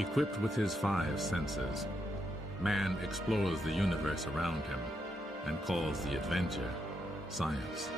Equipped with his five senses, man explores the universe around him and calls the adventure science.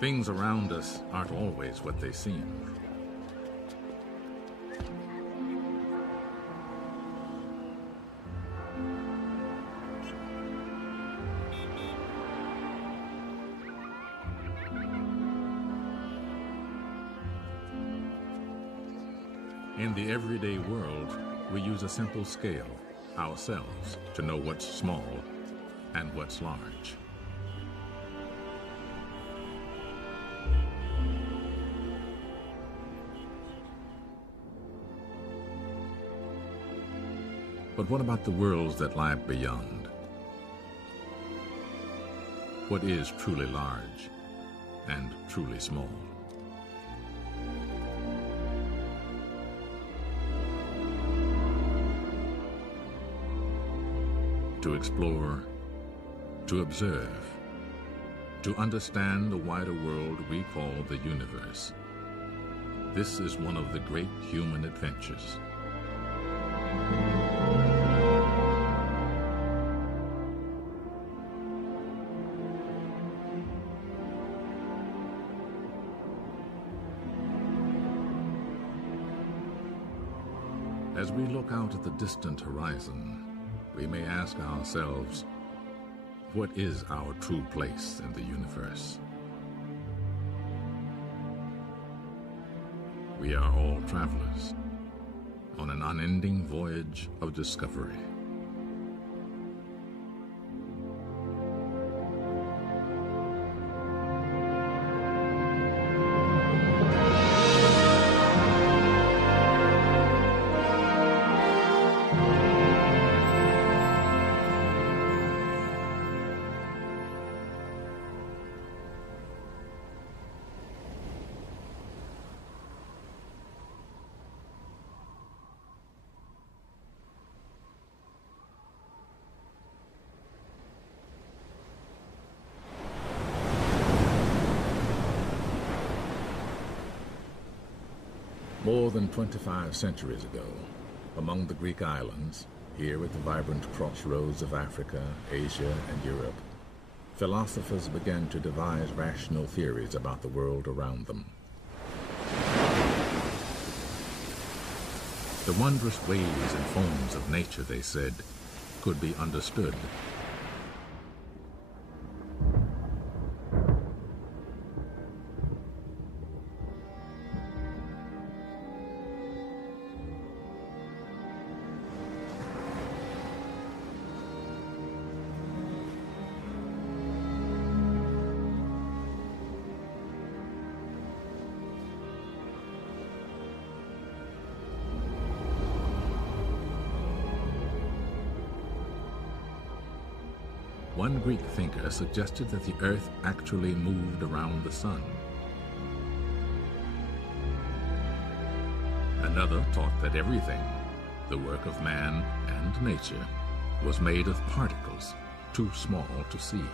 Things around us aren't always what they seem. In the everyday world, we use a simple scale, ourselves, to know what's small and what's large. But what about the worlds that lie beyond? What is truly large and truly small? To explore, to observe, to understand the wider world we call the universe. This is one of the great human adventures. As we look out at the distant horizon, we may ask ourselves, what is our true place in the universe? We are all travelers on an unending voyage of discovery. More than 25 centuries ago, among the Greek islands, here at the vibrant crossroads of Africa, Asia, and Europe, philosophers began to devise rational theories about the world around them. The wondrous waves and forms of nature, they said, could be understood. One Greek thinker suggested that the Earth actually moved around the sun. Another taught that everything, the work of man and nature, was made of particles too small to see.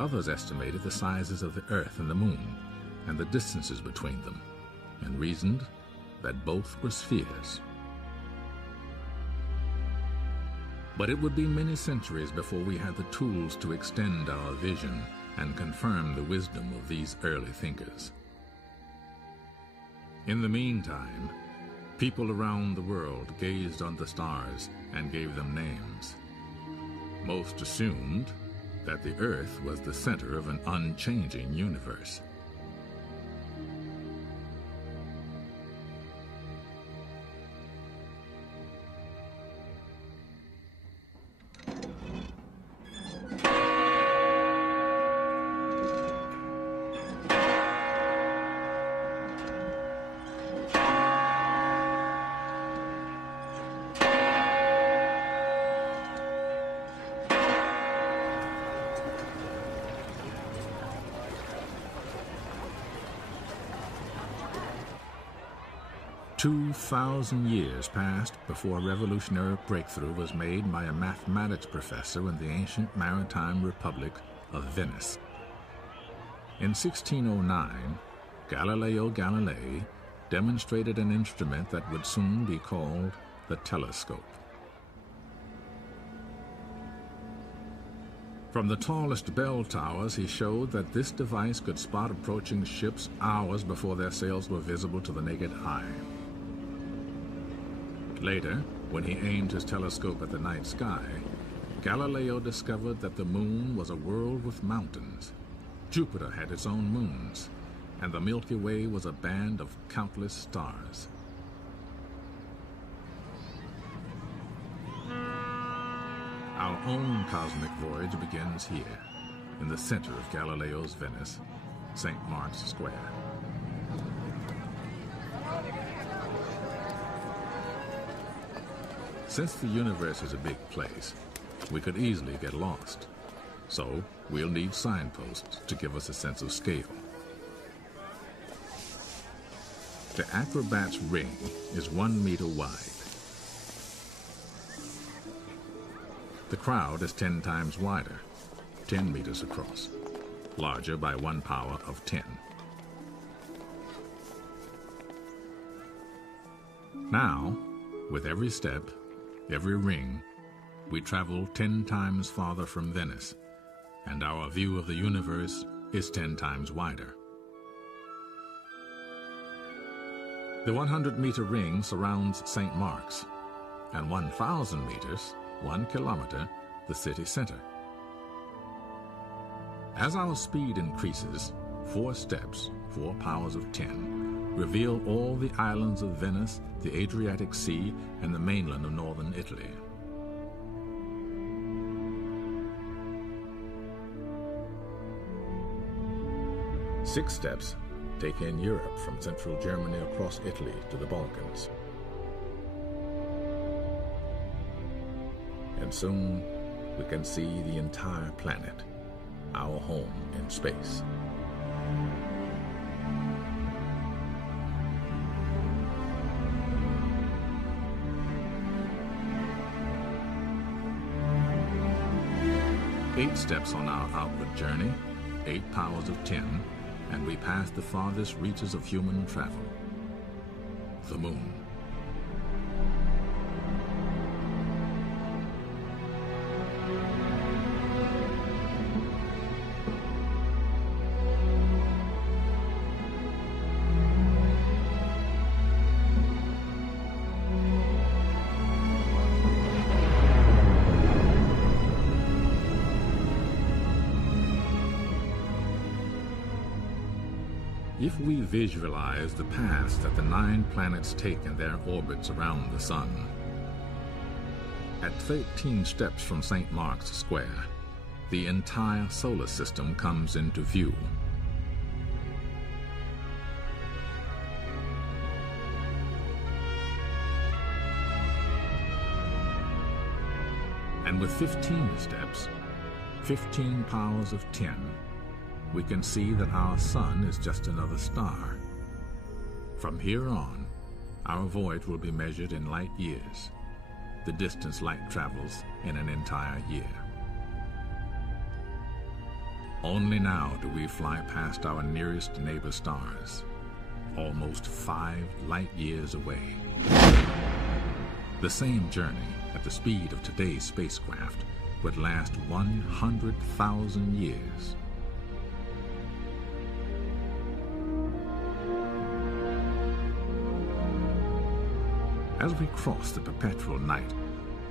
Others estimated the sizes of the Earth and the Moon and the distances between them, and reasoned that both were spheres. But it would be many centuries before we had the tools to extend our vision and confirm the wisdom of these early thinkers. In the meantime, people around the world gazed on the stars and gave them names. Most assumed that the Earth was the center of an unchanging universe. "2,000 years passed before a revolutionary breakthrough was made by a mathematics professor in the ancient maritime republic of Venice. In 1609, Galileo Galilei demonstrated an instrument that would soon be called the telescope. From the tallest bell towers, he showed that this device could spot approaching ships hours before their sails were visible to the naked eye. Later, when he aimed his telescope at the night sky, Galileo discovered that the moon was a world with mountains. Jupiter had its own moons, and the Milky Way was a band of countless stars. Our own cosmic voyage begins here, in the center of Galileo's Venice, St. Mark's Square. Since the universe is a big place, we could easily get lost. So we'll need signposts to give us a sense of scale. The acrobat's ring is 1 meter wide. The crowd is 10 times wider, 10 meters across, larger by 1 power of 10. Now, with every step, every ring, we travel 10 times farther from Venice, and our view of the universe is 10 times wider. The 100-meter ring surrounds St. Mark's, and 1,000 meters, 1 kilometer, the city center. As our speed increases, 4 steps, 4 powers of 10, reveal all the islands of Venice, the Adriatic Sea, and the mainland of northern Italy. Six steps take in Europe from central Germany across Italy to the Balkans. And soon we can see the entire planet, our home in space. Eight steps on our outward journey, 8 powers of 10, and we pass the farthest reaches of human travel, the moon. If we visualize the paths that the 9 planets take in their orbits around the Sun, at 13 steps from St. Mark's Square, the entire solar system comes into view. And with 15 steps, 15 powers of 10, we can see that our sun is just another star. From here on, our voyage will be measured in light years, the distance light travels in an entire year. Only now do we fly past our nearest neighbor stars, almost 5 light years away. The same journey at the speed of today's spacecraft would last 100,000 years. As we cross the perpetual night,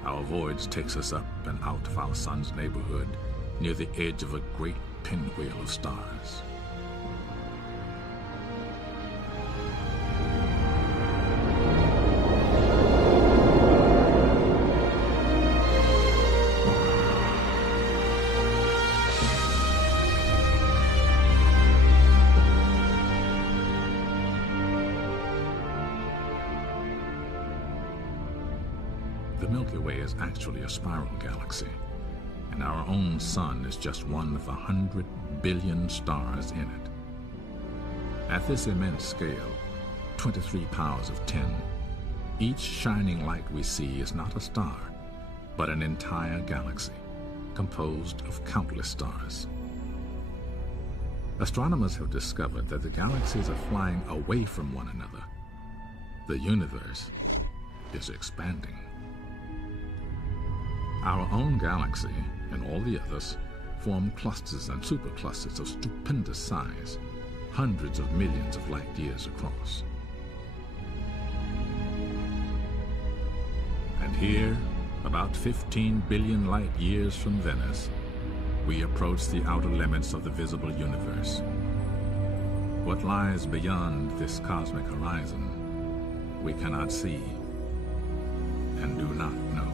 our voyage takes us up and out of our sun's neighborhood, near the edge of a great pinwheel of stars. The Milky Way is actually a spiral galaxy, and our own sun is just one of 100 billion stars in it. At this immense scale, 23 powers of 10, each shining light we see is not a star, but an entire galaxy, composed of countless stars. Astronomers have discovered that the galaxies are flying away from one another. The universe is expanding. Our own galaxy, and all the others, form clusters and superclusters of stupendous size, hundreds of millions of light years across. And here, about 15 billion light years from Venice, we approach the outer limits of the visible universe. What lies beyond this cosmic horizon, we cannot see and do not know.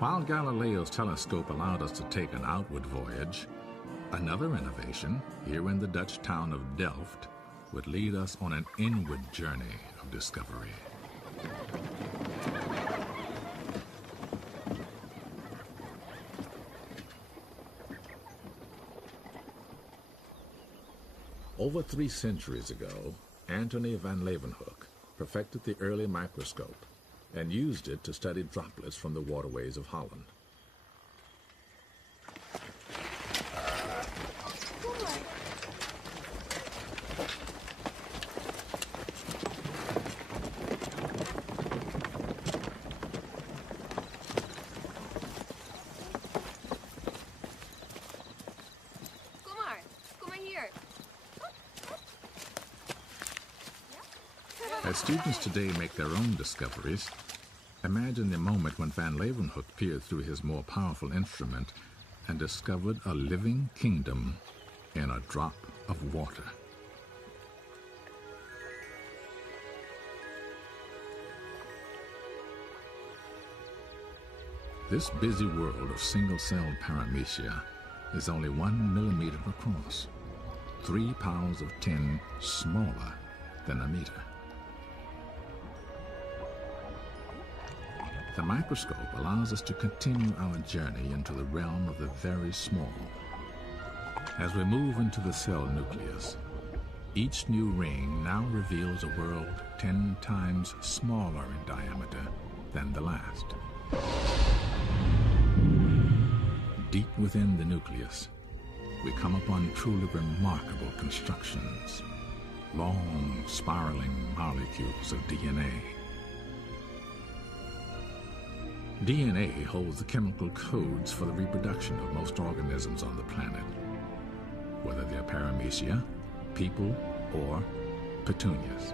While Galileo's telescope allowed us to take an outward voyage, another innovation, here in the Dutch town of Delft, would lead us on an inward journey of discovery. Over 3 centuries ago, Antony van Leeuwenhoek perfected the early microscope and used it to study droplets from the waterways of Holland. As students today make their own discoveries, imagine the moment when Van Leeuwenhoek peered through his more powerful instrument and discovered a living kingdom in a drop of water. This busy world of single-celled paramecia is only 1 millimeter across, 3 powers of 10 smaller than a meter. The microscope allows us to continue our journey into the realm of the very small. As we move into the cell nucleus, each new ring now reveals a world 10 times smaller in diameter than the last. Deep within the nucleus, we come upon truly remarkable constructions, long spiraling molecules of DNA. DNA holds the chemical codes for the reproduction of most organisms on the planet, whether they're paramecia, people, or petunias.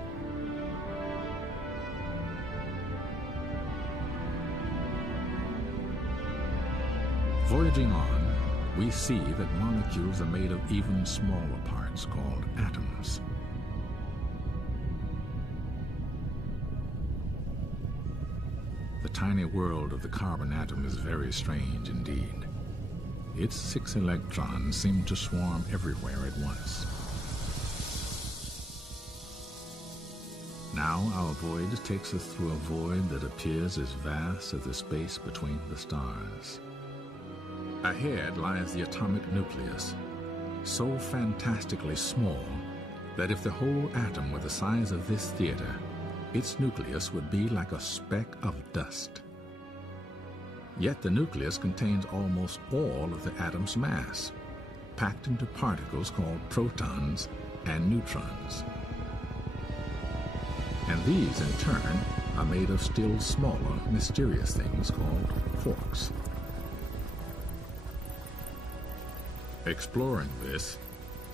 Voyaging on, we see that molecules are made of even smaller parts called atoms. The tiny world of the carbon atom is very strange indeed. Its 6 electrons seem to swarm everywhere at once. Now our voyage takes us through a void that appears as vast as the space between the stars. Ahead lies the atomic nucleus, so fantastically small that if the whole atom were the size of this theater, its nucleus would be like a speck of dust. Yet the nucleus contains almost all of the atom's mass, packed into particles called protons and neutrons. And These, in turn, are made of still smaller, mysterious things called quarks. Exploring this,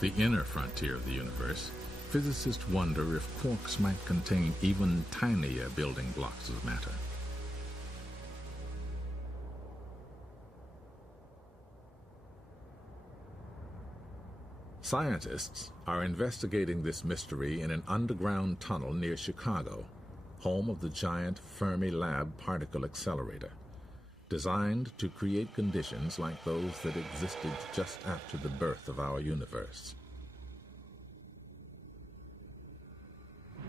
the inner frontier of the universe, physicists wonder if quarks might contain even tinier building blocks of matter. Scientists are investigating this mystery in an underground tunnel near Chicago, home of the giant Fermi-Lab particle accelerator, designed to create conditions like those that existed just after the birth of our universe.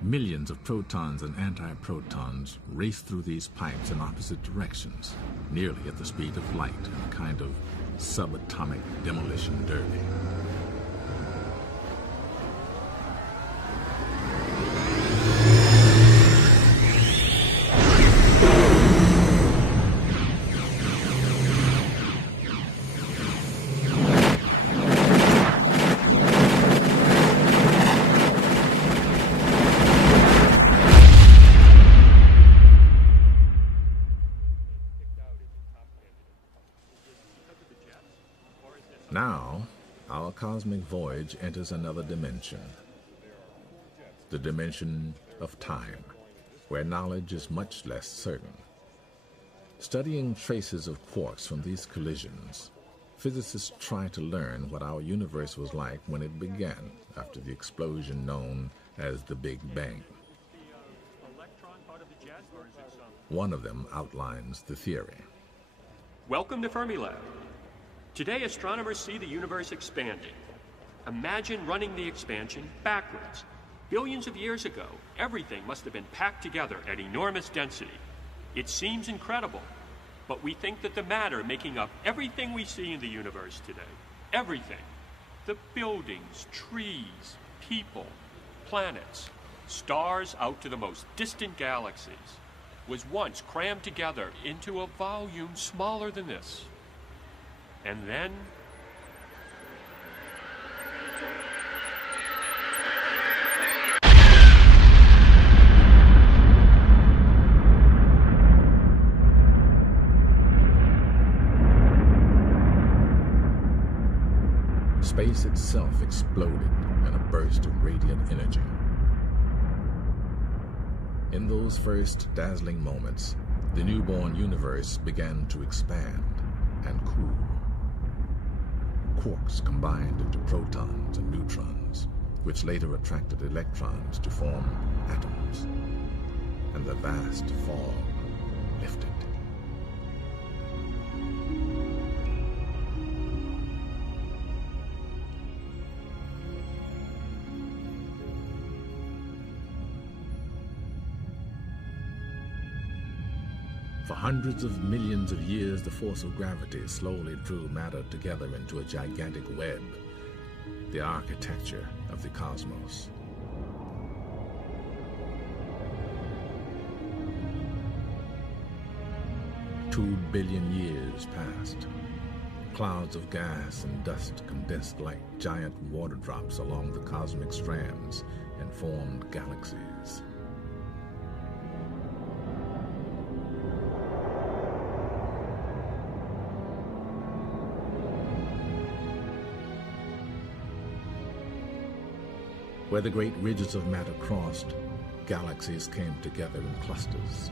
Millions of protons and antiprotons race through these pipes in opposite directions, nearly at the speed of light in a kind of subatomic demolition derby. Now, our cosmic voyage enters another dimension, the dimension of time, where knowledge is much less certain. Studying traces of quarks from these collisions, physicists try to learn what our universe was like when it began, after the explosion known as the Big Bang. One of them outlines the theory. Welcome to Fermilab. Today, astronomers see the universe expanding. Imagine running the expansion backwards. Billions of years ago, everything must have been packed together at enormous density. It seems incredible, but we think that the matter making up everything we see in the universe today, everything, the buildings, trees, people, planets, stars out to the most distant galaxies, was once crammed together into a volume smaller than this. And then, space itself exploded in a burst of radiant energy. In those first dazzling moments, the newborn universe began to expand and cool. Quarks combined into protons and neutrons, which later attracted electrons to form atoms, and the vast fog lifted. For hundreds of millions of years, the force of gravity slowly drew matter together into a gigantic web, the architecture of the cosmos. Two billion years passed. Clouds of gas and dust condensed like giant water drops along the cosmic strands and formed galaxies. Where the great ridges of matter crossed, galaxies came together in clusters.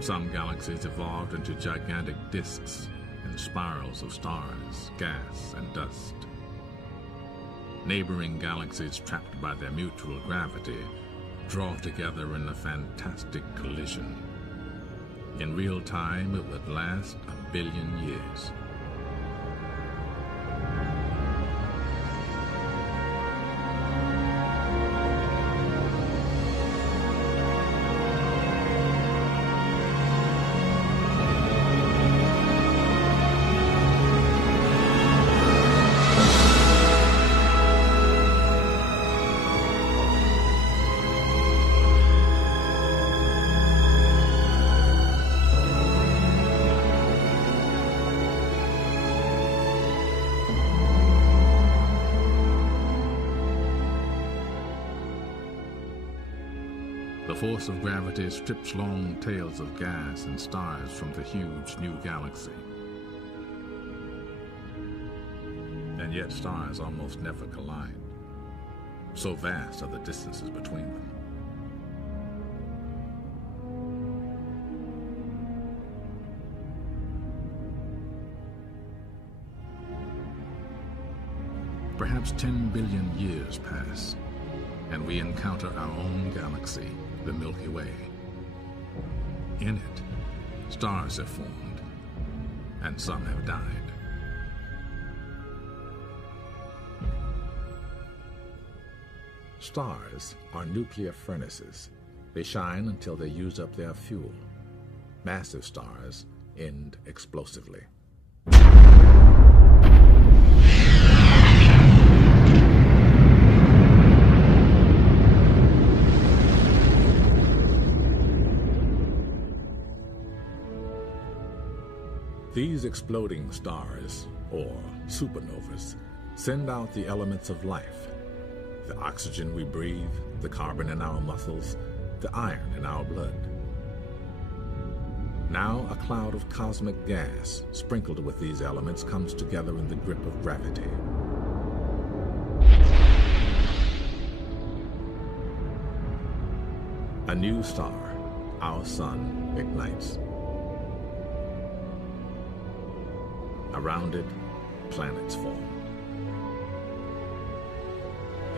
Some galaxies evolved into gigantic disks and spirals of stars, gas, and dust. Neighboring galaxies, trapped by their mutual gravity, draw together in a fantastic collision. In real time, it would last 1 billion years. force of gravity strips long tails of gas and stars from the huge new galaxy. And yet stars almost never collide. So vast are the distances between them. Perhaps 10 billion years pass, and we encounter our own galaxy, the Milky Way. In it, stars have formed, and some have died. Stars are nuclear furnaces. They shine until they use up their fuel. Massive stars end explosively. These exploding stars, or supernovas, send out the elements of life: the oxygen we breathe, the carbon in our muscles, the iron in our blood. Now a cloud of cosmic gas sprinkled with these elements comes together in the grip of gravity. A new star, our sun, ignites. Around it, planets form.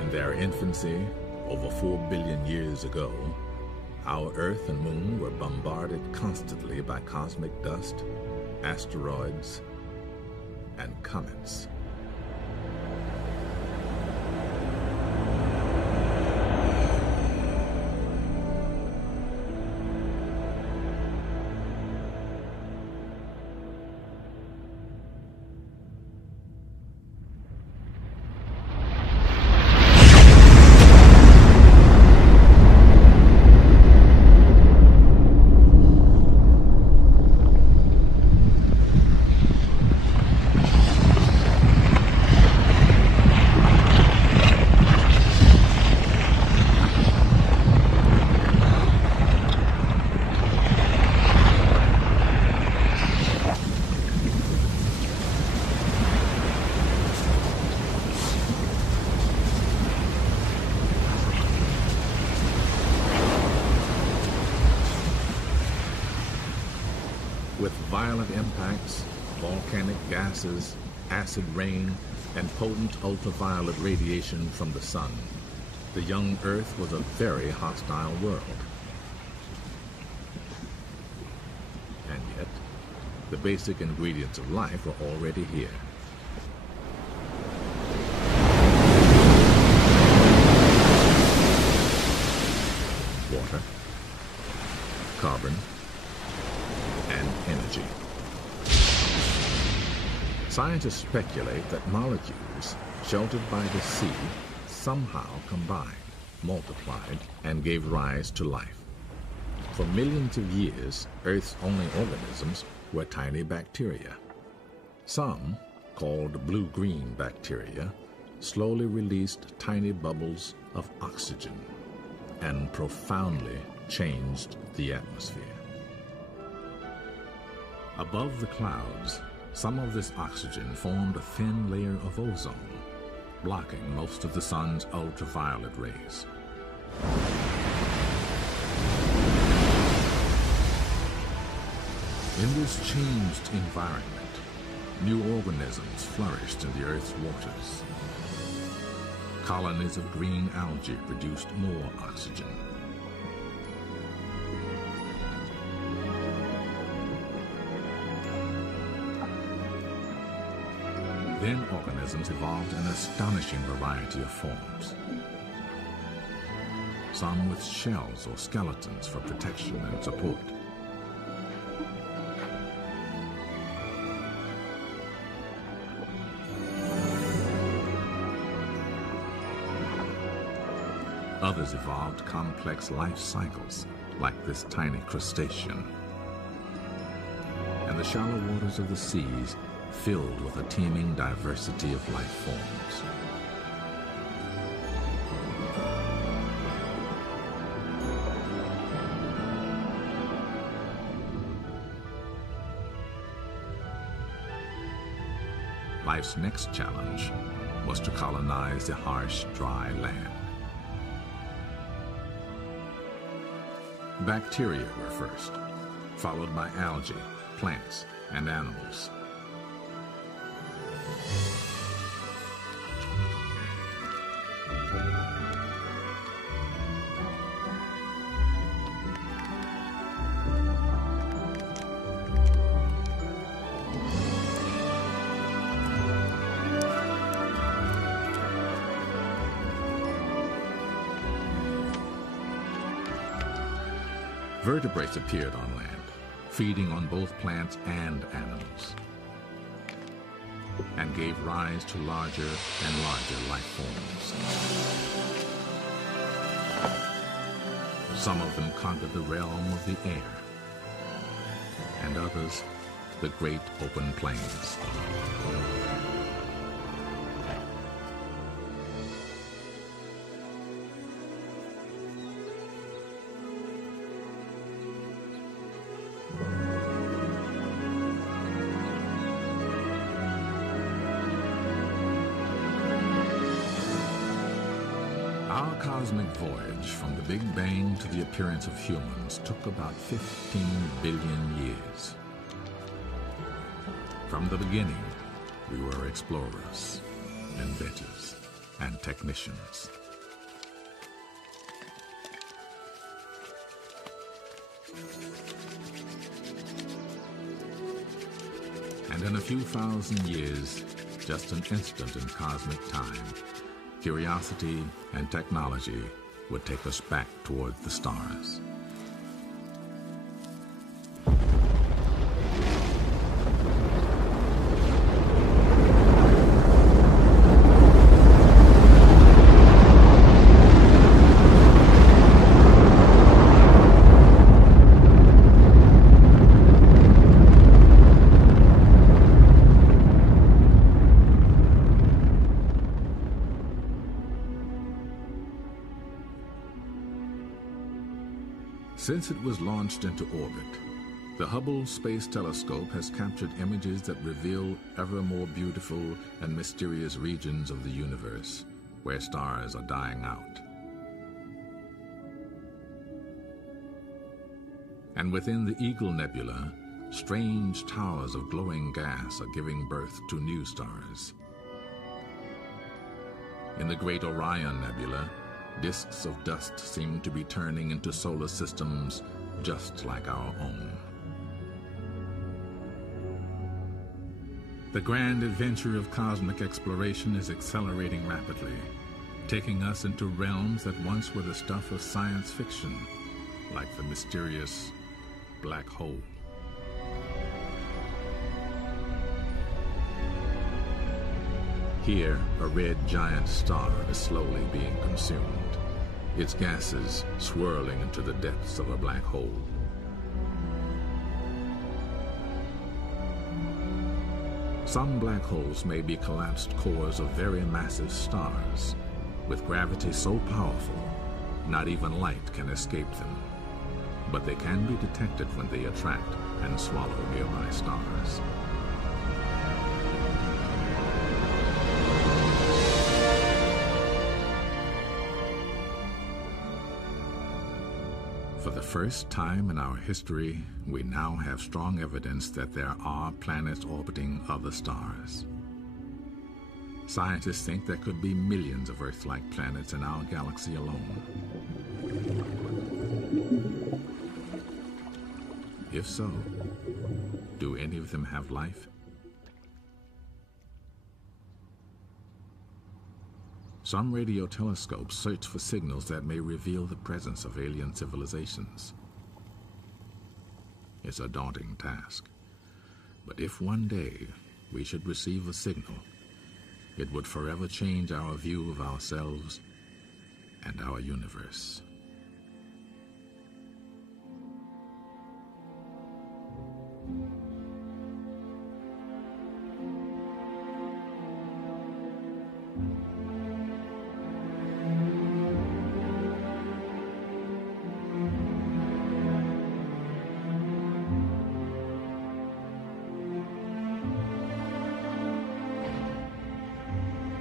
In their infancy, over 4 billion years ago, our Earth and Moon were bombarded constantly by cosmic dust, asteroids, and comets. With violent impacts, volcanic gases, acid rain, and potent ultraviolet radiation from the sun, the young Earth was a very hostile world. And yet, the basic ingredients of life were already here. Water, carbon, and energy. Scientists speculate that molecules sheltered by the sea somehow combined, multiplied, and gave rise to life. For millions of years, Earth's only organisms were tiny bacteria. Some, called blue-green bacteria, slowly released tiny bubbles of oxygen and profoundly changed the atmosphere. Above the clouds, some of this oxygen formed a thin layer of ozone, blocking most of the sun's ultraviolet rays. In this changed environment, new organisms flourished in the Earth's waters. Colonies of green algae produced more oxygen. Then organisms evolved an astonishing variety of forms. Some with shells or skeletons for protection and support. Others evolved complex life cycles, like this tiny crustacean. And the shallow waters of the seas filled with a teeming diversity of life forms. life's next challenge was to colonize the harsh, dry land. Bacteria were first, followed by algae, plants, and animals. Vertebrates appeared on land, feeding on both plants and animals, and gave rise to larger and larger life forms. Some of them conquered the realm of the air, and others the great open plains. Our cosmic voyage from the Big Bang to the appearance of humans took about 15 billion years. From the beginning, we were explorers, inventors, and technicians. And in a few thousand years, just an instant in cosmic time, curiosity and technology would take us back toward the stars. Since it was launched into orbit, the Hubble Space Telescope has captured images that reveal ever more beautiful and mysterious regions of the universe, where stars are dying out. And within the Eagle Nebula, strange towers of glowing gas are giving birth to new stars. In the Great Orion Nebula, disks of dust seem to be turning into solar systems just like our own. The grand adventure of cosmic exploration is accelerating rapidly, taking us into realms that once were the stuff of science fiction, like the mysterious black hole. Here, a red giant star is slowly being consumed, its gases swirling into the depths of a black hole. Some black holes may be collapsed cores of very massive stars, with gravity so powerful, not even light can escape them. But they can be detected when they attract and swallow nearby stars. For the first time in our history, we now have strong evidence that there are planets orbiting other stars. Scientists think there could be millions of Earth-like planets in our galaxy alone. If so, do any of them have life? Some radio telescopes search for signals that may reveal the presence of alien civilizations. It's a daunting task, but if one day we should receive a signal, it would forever change our view of ourselves and our universe.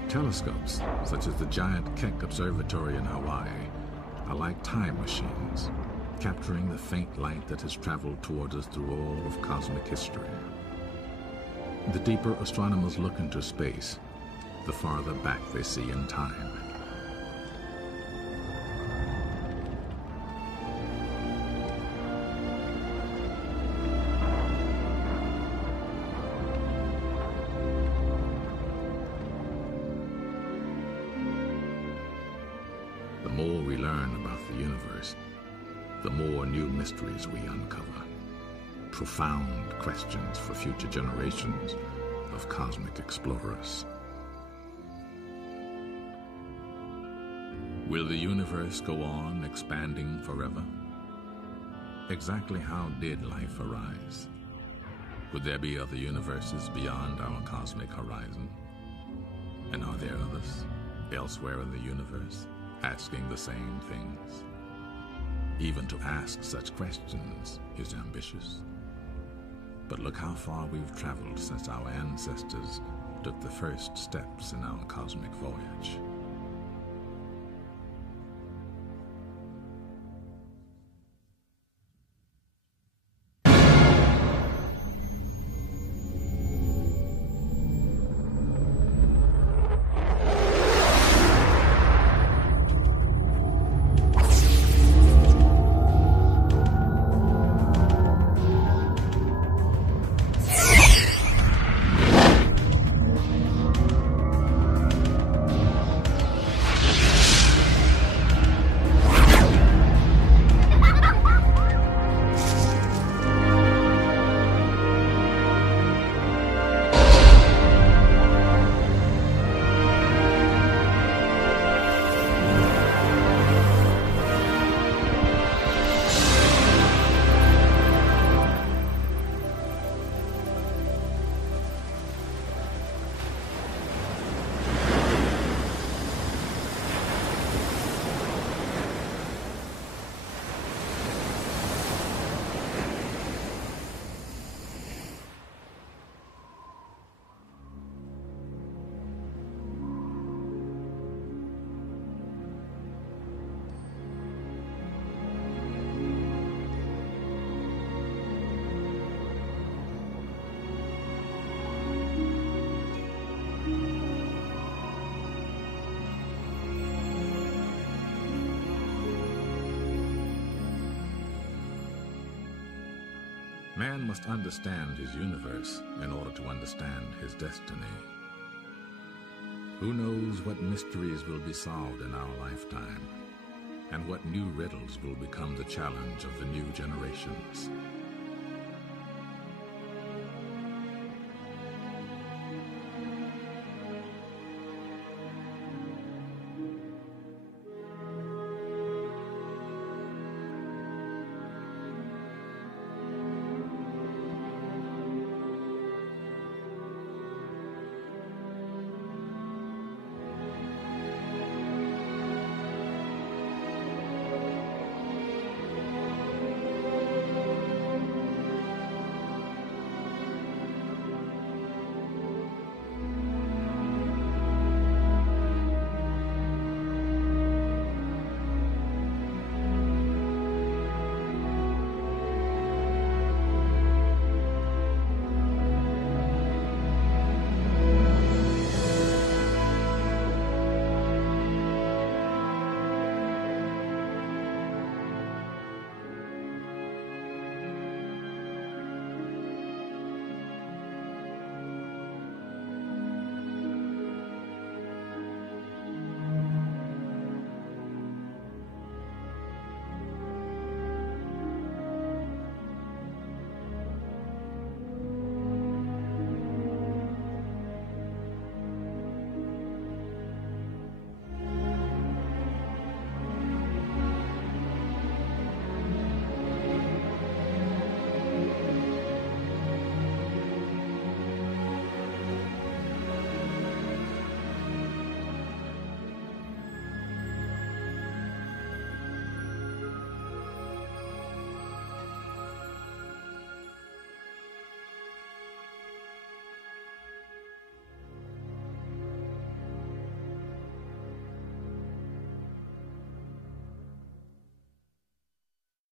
Telescopes, such as the giant Keck Observatory in Hawaii, are like time machines, capturing the faint light that has traveled towards us through all of cosmic history. The deeper astronomers look into space, the farther back they see in time. The more we learn about the universe, the more new mysteries we uncover. Profound questions for future generations of cosmic explorers. Will the universe go on expanding forever? Exactly how did life arise? Could there be other universes beyond our cosmic horizon? And are there others elsewhere in the universe asking the same things? Even to ask such questions is ambitious. But look how far we've traveled since our ancestors took the first steps in our cosmic voyage. Man must understand his universe in order to understand his destiny. Who knows what mysteries will be solved in our lifetime, and what new riddles will become the challenge of the new generations.